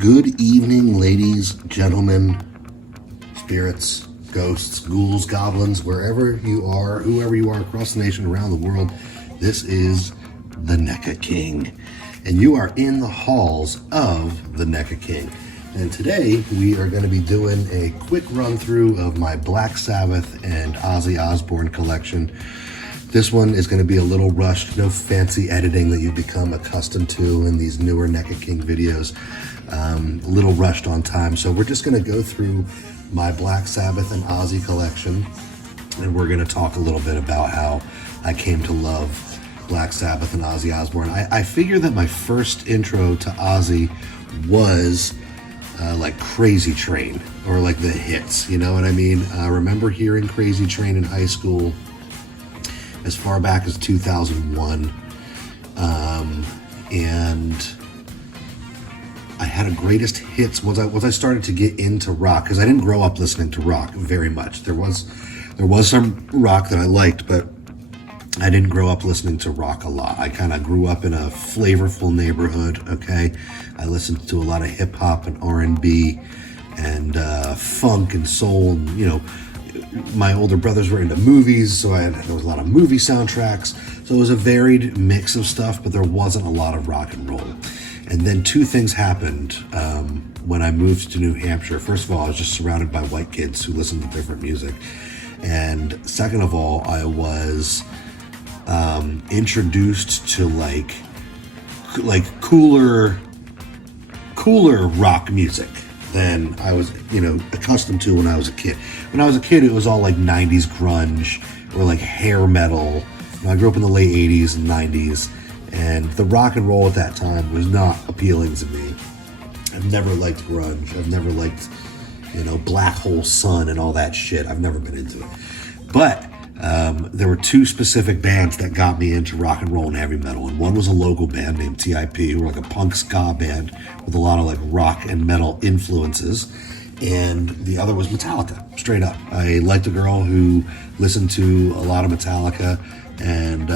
Good evening, ladies, gentlemen, spirits, ghosts, ghouls, goblins, wherever you are, whoever you are across the nation, around the world. This is the NECA King, and you are in the halls of the NECA King. And today we are going to be doing a quick run through of my Black Sabbath and Ozzy Osbourne collection. This one is going to be a little rushed, no fancy editing that you've become accustomed to in these newer NECA King videos. A little rushed on time, so we're just going to go through my Black Sabbath and Ozzy collection, and we're going to talk a little bit about how I came to love Black Sabbath and Ozzy Osbourne. I figure that my first intro to Ozzy was like Crazy Train, or like the hits, you know what I mean? I remember hearing Crazy Train in high school as far back as 2001, and I had a greatest hits once I started to get into rock, because I didn't grow up listening to rock very much. There was some rock that I liked, but I didn't grow up listening to rock a lot. I kind of grew up in a flavorful neighborhood. Okay, I listened to a lot of hip hop and R&B and funk and soul, and you know, my older brothers were into movies, so there was a lot of movie soundtracks. So it was a varied mix of stuff, but there wasn't a lot of rock and roll. And then two things happened when I moved to New Hampshire. First of all, I was just surrounded by white kids who listened to different music. And second of all, I was introduced to like cooler rock music than I was, accustomed to when I was a kid. When I was a kid, it was all like 90s grunge or like hair metal. I grew up in the late 80s and 90s, and the rock and roll at that time was not appealing to me. I've never liked grunge. I've never liked, Black Hole Sun and all that shit. I've never been into it. But there were two specific bands that got me into rock and roll and heavy metal, and one was a local band named TIP, who were like a punk ska band with a lot of like rock and metal influences, and the other was Metallica, straight up. I liked a girl who listened to a lot of Metallica, and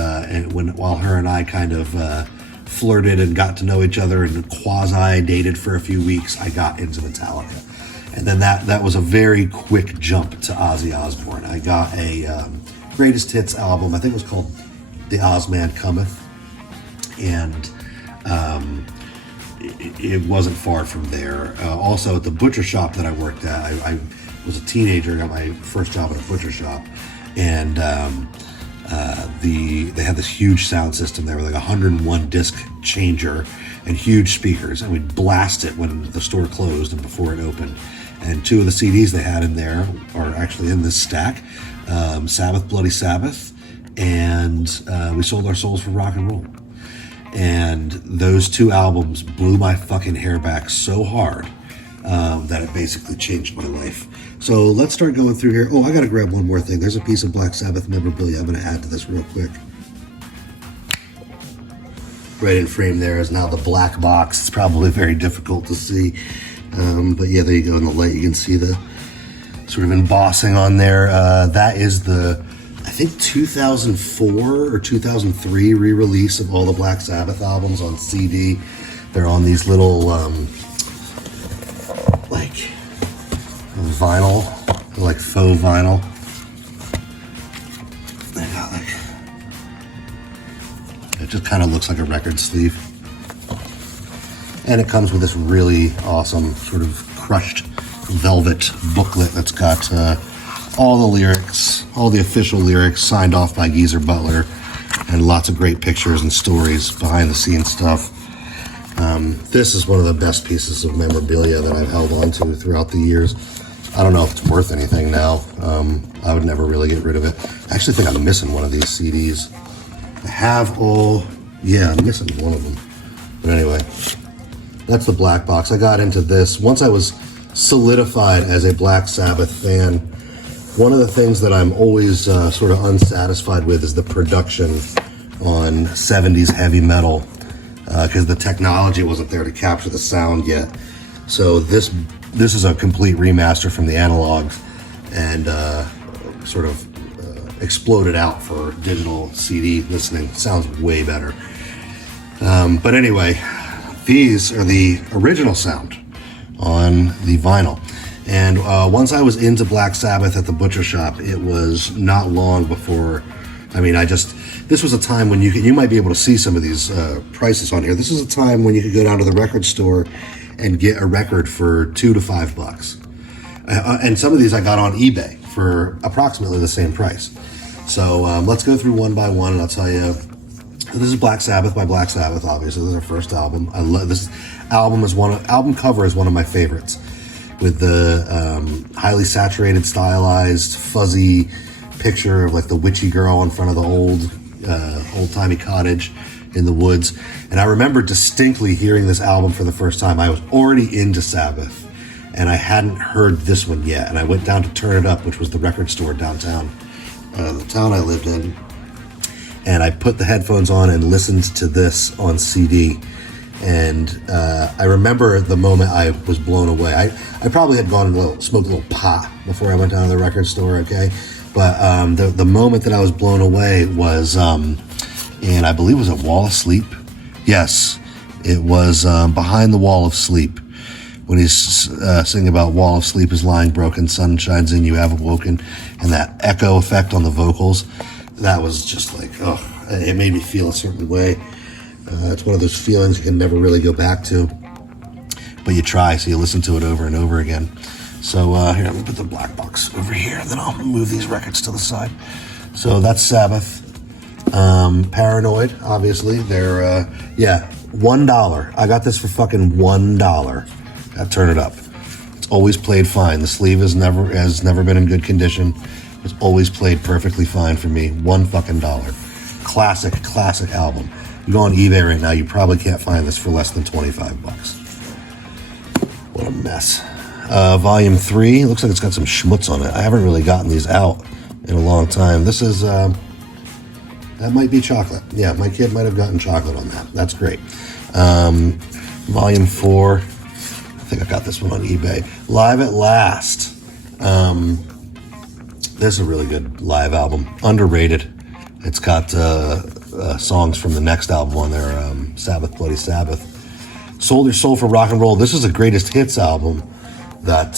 while her and I kind of flirted and got to know each other and quasi dated for a few weeks, I got into Metallica. And then that was a very quick jump to Ozzy Osbourne. I got a greatest hits album. I think it was called The Ozman Cometh, and it wasn't far from there. Also, at the butcher shop that I worked at, I was a teenager, got my first job at a butcher shop, and they had this huge sound system there with like a 101 disc changer and huge speakers, and we'd blast it when the store closed and before it opened. And two of the CDs they had in there are actually in this stack: Sabbath, Bloody Sabbath, and We Sold Our Souls for Rock and Roll. And those two albums blew my fucking hair back so hard that it basically changed my life. So let's start going through here. Oh, I gotta grab one more thing. There's a piece of Black Sabbath memorabilia I'm gonna add to this real quick. Right in frame there is now the black box. It's probably very difficult to see. But yeah, there you go in the light. You can see the sort of embossing on there. That is the, I think, 2004 or 2003 re-release of all the Black Sabbath albums on CD. They're on these little, like vinyl, like faux vinyl. They got like, it just kind of looks like a record sleeve. And it comes with this really awesome sort of crushed velvet booklet that's got all the lyrics, all the official lyrics signed off by Geezer Butler, and lots of great pictures and stories, behind the scenes stuff. This is one of the best pieces of memorabilia that I've held on to throughout the years. I don't know if it's worth anything now. I would never really get rid of it. I actually think I'm missing one of these CDs. I have all, yeah, I'm missing one of them. But anyway, that's the black box. I got into this once I was solidified as a Black Sabbath fan. One of the things that I'm always sort of unsatisfied with is the production on 70s heavy metal, because the technology wasn't there to capture the sound yet. So this is a complete remaster from the analogs, and sort of exploded out for digital CD listening. It sounds way better. But anyway, these are the original sound on the vinyl. And once I was into Black Sabbath at the butcher shop, it was not long before. I mean, this was a time when you might be able to see some of these prices on here. This was a time when you could go down to the record store and get a record for $2 to $5. And some of these I got on eBay for approximately the same price. So let's go through one by one, and I'll tell you. This is Black Sabbath by Black Sabbath. Obviously, this is their first album. I love this album. Album cover is one of my favorites, with the highly saturated, stylized, fuzzy picture of like the witchy girl in front of the old-timey cottage in the woods. And I remember distinctly hearing this album for the first time. I was already into Sabbath, and I hadn't heard this one yet. And I went down to Turn It Up, which was the record store downtown, the town I lived in. And I put the headphones on and listened to this on CD. And I remember the moment I was blown away. I probably had gone and smoked a little pot before I went down to the record store, okay? But the moment that I was blown away was, and I believe it was a Wall of Sleep. Yes, it was Behind the Wall of Sleep. When he's singing about wall of sleep is lying broken, sun shines in, you have awoken, and that echo effect on the vocals, that was just like, oh, it made me feel a certain way. It's one of those feelings you can never really go back to, but you try, so you listen to it over and over again. So here, let me put the black box over here, and then I'll move these records to the side. So that's Sabbath. Paranoid, obviously. They're, $1. I got this for fucking $1 at Turn It Up. It's always played fine. The sleeve has never been in good condition. It's always played perfectly fine for me. $1 fucking. Classic album. You go on eBay right now, you probably can't find this for less than $25. What a mess. Volume 3, looks like it's got some schmutz on it. I haven't really gotten these out in a long time. This is, that might be chocolate. Yeah, my kid might have gotten chocolate on that. That's great. Volume 4, I think I got this one on eBay. Live at Last. This is a really good live album. Underrated. It's got songs from the next album on there, Sabbath, Bloody Sabbath. Sold Your Soul for Rock and Roll. This is the greatest hits album that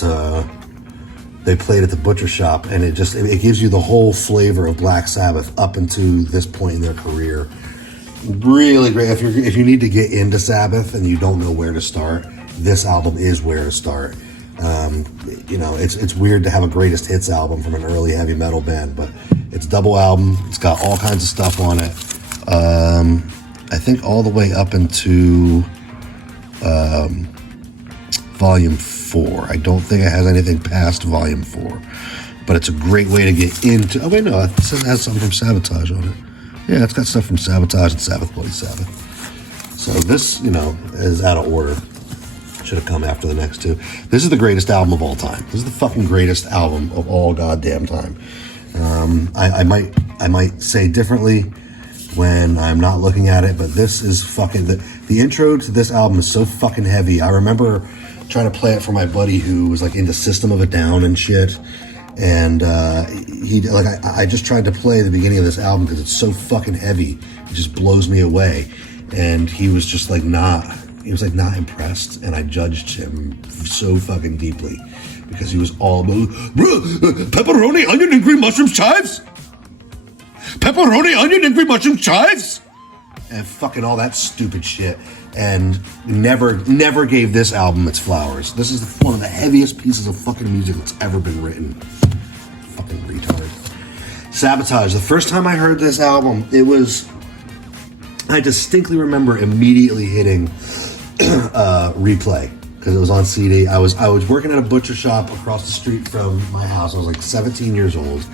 they played at the butcher shop, and it gives you the whole flavor of Black Sabbath up into this point in their career. Really great. If you need to get into Sabbath and you don't know where to start, this album is where to start. It's weird to have a greatest hits album from an early heavy metal band, but it's double album. It's got all kinds of stuff on it. I think all the way up into volume 4. I don't think it has anything past volume 4, but it's a great way to get into. Oh wait, no, it has something from Sabotage on it. Yeah, it's got stuff from Sabotage and Sabbath, Bloody Sabbath. So this, is out of order. Should have come after the next two. This is the greatest album of all time. This is the fucking greatest album of all goddamn time. I might say differently when I'm not looking at it, but this is fucking the intro to this album is so fucking heavy. I remember trying to play it for my buddy who was like into System of a Down and shit, and I just tried to play the beginning of this album because it's so fucking heavy. It just blows me away, and he was just like not impressed, and I judged him so fucking deeply because he was all pepperoni, onion, and green mushroom chives. Pepperoni, onion, and green mushroom chives, and fucking all that stupid shit, and never gave this album its flowers. This is one of the heaviest pieces of fucking music that's ever been written. Fucking retard. Sabotage. The first time I heard this album, I distinctly remember immediately hitting replay because it was on CD. I was working at a butcher shop across the street from my house. I was like 17 years old.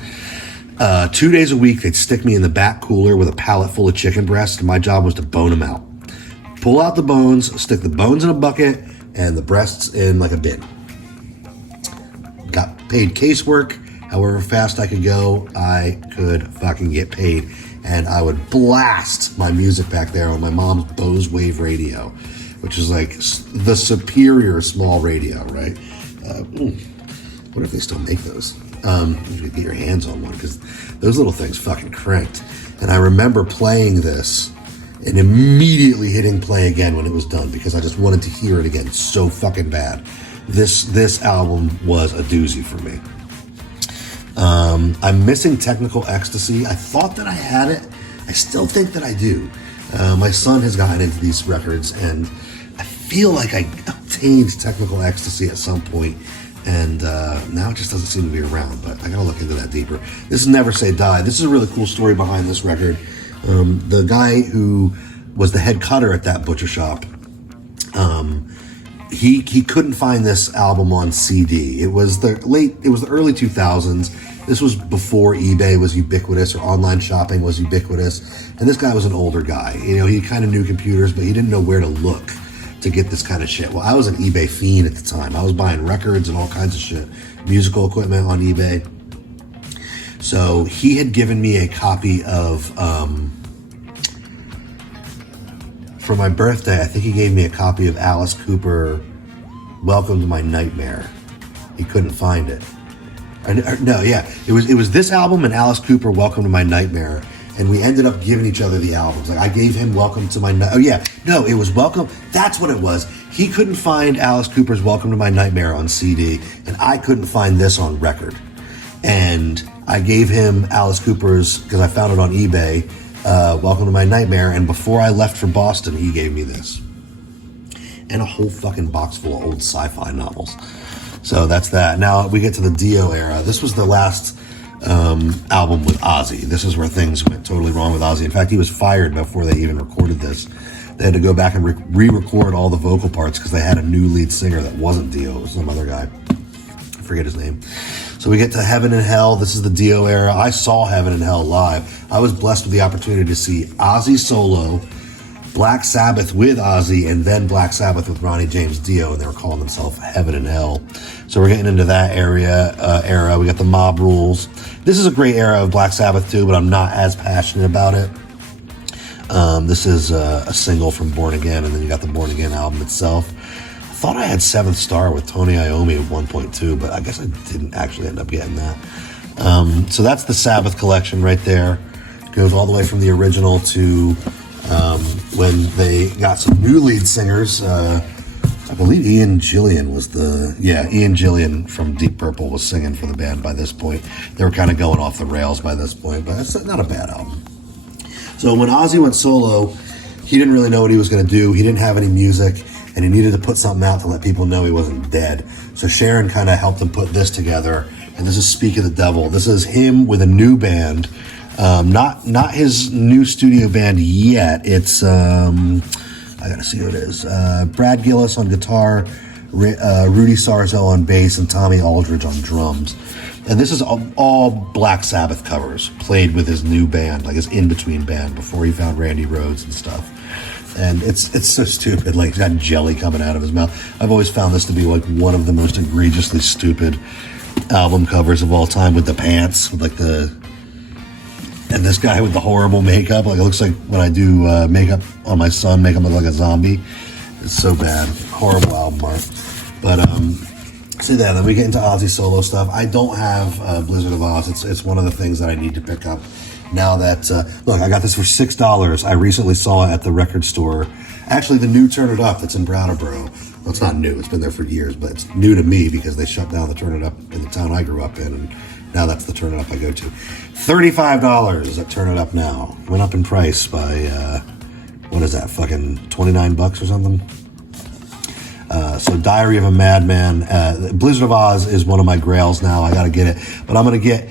2 days a week, they'd stick me in the back cooler with a pallet full of chicken breasts, and my job was to bone them out. Pull out the bones, stick the bones in a bucket, and the breasts in like a bin. Got paid casework. However fast I could go, I could fucking get paid. And I would blast my music back there on my mom's Bose Wave radio, which is like the superior small radio, right? What if they still make those? You could get your hands on one because those little things fucking cranked. And I remember playing this and immediately hitting play again when it was done because I just wanted to hear it again so fucking bad. this album was a doozy for me. I'm missing Technical Ecstasy. I thought that I had it. I still think that I do. My son has gotten into these records, and I feel like I obtained Technical Ecstasy at some point, and now it just doesn't seem to be around, but I gotta look into that deeper. This is Never Say Die. This is a really cool story behind this record. The guy who was the head cutter at that butcher shop, he couldn't find this album on CD. It was the early 2000s. This was before eBay was ubiquitous or online shopping was ubiquitous. And this guy was an older guy. You know, he kind of knew computers, but he didn't know where to look to get this kind of shit. Well, I was an eBay fiend at the time. I was buying records and all kinds of shit, musical equipment on eBay. So he had given me a copy of, for my birthday, I think he gave me a copy of Alice Cooper, Welcome to My Nightmare. He couldn't find it. It was this album and Alice Cooper, Welcome to My Nightmare, and we ended up giving each other the albums. Like, I gave him Welcome to My it was Welcome. That's what it was. He couldn't find Alice Cooper's Welcome to My Nightmare on CD, and I couldn't find this on record. And I gave him Alice Cooper's, because I found it on eBay, Welcome to My Nightmare, and before I left for Boston, he gave me this. And a whole fucking box full of old sci-fi novels. So that's that. Now we get to the Dio era. This was the last album with Ozzy. This is where things went totally wrong with Ozzy. In fact, he was fired before they even recorded this. They had to go back and re-record all the vocal parts because they had a new lead singer that wasn't Dio. It was some other guy. I forget his name. So we get to Heaven and Hell. This is the Dio era. I saw Heaven and Hell live. I was blessed with the opportunity to see Ozzy solo, Black Sabbath with Ozzy, and then Black Sabbath with Ronnie James Dio, and they were calling themselves Heaven and Hell. So we're getting into that era. We got the Mob Rules. This is a great era of Black Sabbath too, but I'm not as passionate about it. This is a single from Born Again, and then you got the Born Again album itself. I thought I had Seventh Star with Tony Iommi at 1.2, but I guess I didn't actually end up getting that. So that's the Sabbath collection right there. It goes all the way from the original to when they got some new lead singers. I believe Ian Gillan from Deep Purple was singing for the band by this point. They were kind of going off the rails by this point, but it's not a bad album. So when Ozzy went solo, he didn't really know what he was going to do. He didn't have any music, and he needed to put something out to let people know he wasn't dead. So Sharon kind of helped him put this together, and this is Speak of the Devil. This is him with a new band. Not his new studio band yet. It's I gotta see who it is. Brad Gillis on guitar, Rudy Sarzo on bass, and Tommy Aldridge on drums. And this is all Black Sabbath covers played with his new band, like his in-between band before he found Randy Rhoads and stuff. And it's so stupid. Like, he's got jelly coming out of his mouth. I've always found this to be like one of the most egregiously stupid album covers of all time, with the pants, with like and this guy with the horrible makeup. Like, it looks like when I do makeup on my son, make him look like a zombie. It's so bad. Horrible album art. But see that. Then we get into Ozzy solo stuff. I don't have Blizzard of Oz. It's one of the things that I need to pick up now that look, I got this for $6. I recently saw it at the record store. Actually, the new Turn It Up that's in Brattleboro. Well, it's not new. It's been there for years, but it's new to me because they shut down the Turn It Up in the town I grew up in, and now that's the Turn It Up I go to. $35 at Turn It Up now. Went up in price by, what is that, fucking $29 or something? So Diary of a Madman. Blizzard of Oz is one of my grails now. I got to get it. But I'm going to get,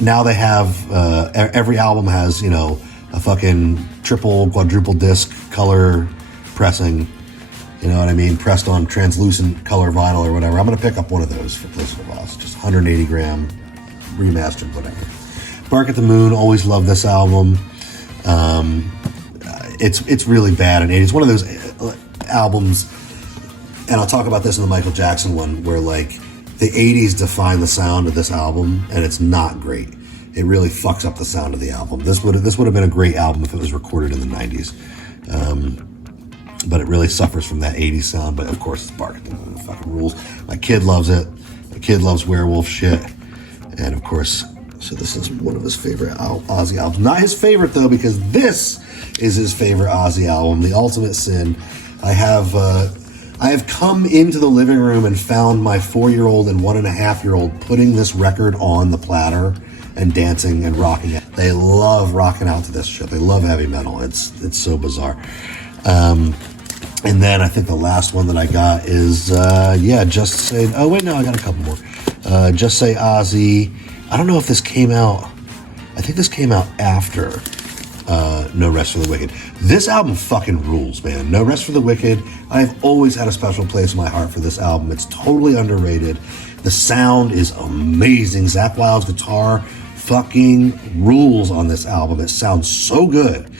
now they have, every album has, a fucking triple, quadruple disc color pressing. You know what I mean? Pressed on translucent color vinyl or whatever. I'm going to pick up one of those for Blizzard of Oz. Just 180 gram, remastered, whatever. Bark at the Moon. Always loved this album. It's really bad, and it's one of those albums, and I'll talk about this in the Michael Jackson one, where like the 80s define the sound of this album, and it's not great. It really fucks up the sound of the album. This would have been a great album if it was recorded in the 90s. But it really suffers from that 80s sound. But of course, it's Bark at the Moon. It fucking rules. My kid loves it. My kid loves werewolf shit. And of course, so this is one of his favorite Ozzy albums. Not his favorite though, because this is his favorite Ozzy album, The Ultimate Sin. I I have come into the living room and found my 4-year-old and 1.5-year-old putting this record on the platter and dancing and rocking it. They love rocking out to this shit. They love heavy metal. It's so bizarre. And then I think the last one that I got is, Just Say... Oh, wait, no, I got a couple more. Just Say Ozzy. I don't know if this came out... I think this came out after No Rest for the Wicked. This album fucking rules, man. No Rest for the Wicked. I've always had a special place in my heart for this album. It's totally underrated. The sound is amazing. Zakk Wylde's guitar fucking rules on this album. It sounds so good.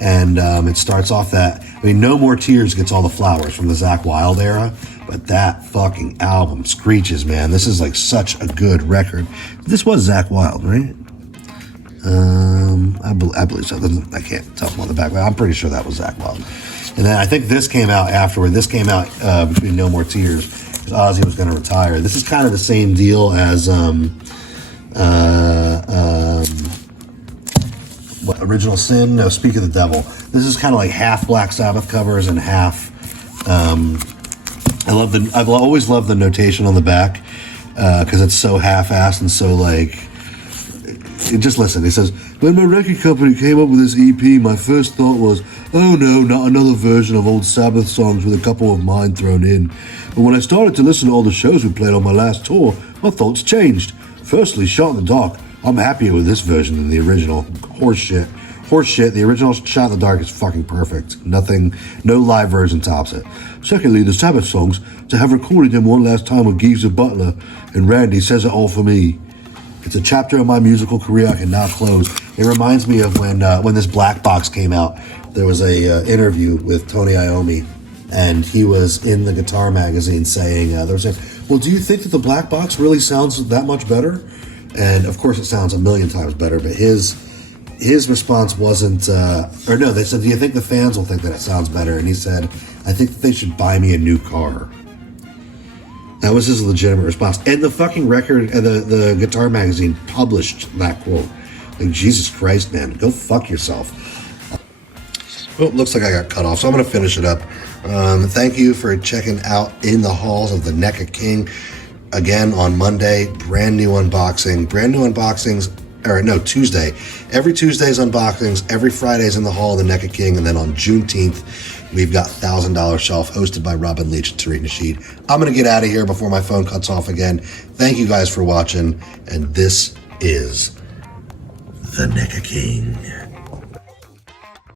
And it starts off that... I mean, No More Tears gets all the flowers from the Zakk Wylde era, but that fucking album screeches, man. This is like such a good record. This was Zakk Wylde, right? I believe so. I can't tell from on the back, but I'm pretty sure that was Zakk Wylde. And then I think this came out afterward. This came out between No More Tears, because Ozzy was going to retire. This is kind of the same deal as Original Sin? No, Speak of the Devil. This is kind of like half Black Sabbath covers and half... I've always loved the notation on the back because it's so half-assed and so like... Just listen. He says, when my record company came up with this EP, my first thought was, oh no, not another version of old Sabbath songs with a couple of mine thrown in. But when I started to listen to all the shows we played on my last tour, my thoughts changed. Firstly, Shot in the Dark. I'm happier with this version than the original. Horseshit. The original Shot in the Dark is fucking perfect. Nothing, no live version tops it. Secondly, the Sabbath songs, to have recorded them one last time with Geezer Butler and Randy says it all for me. It's a chapter of my musical career I can now close. It reminds me of when this Black Box came out. There was a interview with Tony Iommi, and he was in the Guitar magazine saying, they were saying, well, do you think that the Black Box really sounds that much better? And of course it sounds a million times better, but his response wasn't, they said, do you think the fans will think that it sounds better? And he said, I think that they should buy me a new car. That was his legitimate response. And the fucking record, the Guitar magazine published that quote. Like, Jesus Christ, man, go fuck yourself. Well, it looks like I got cut off, so I'm going to finish it up. Thank you for checking out In the Halls of the NECA King. Again, on Monday, brand new unboxings. Tuesday. Every Tuesday's unboxings. Every Friday's In the Hall of the NECA King. And then on Juneteenth, we've got $1,000 Shelf hosted by Robin Leach and Tariq Nasheed. I'm going to get out of here before my phone cuts off again. Thank you guys for watching. And this is the NECA King.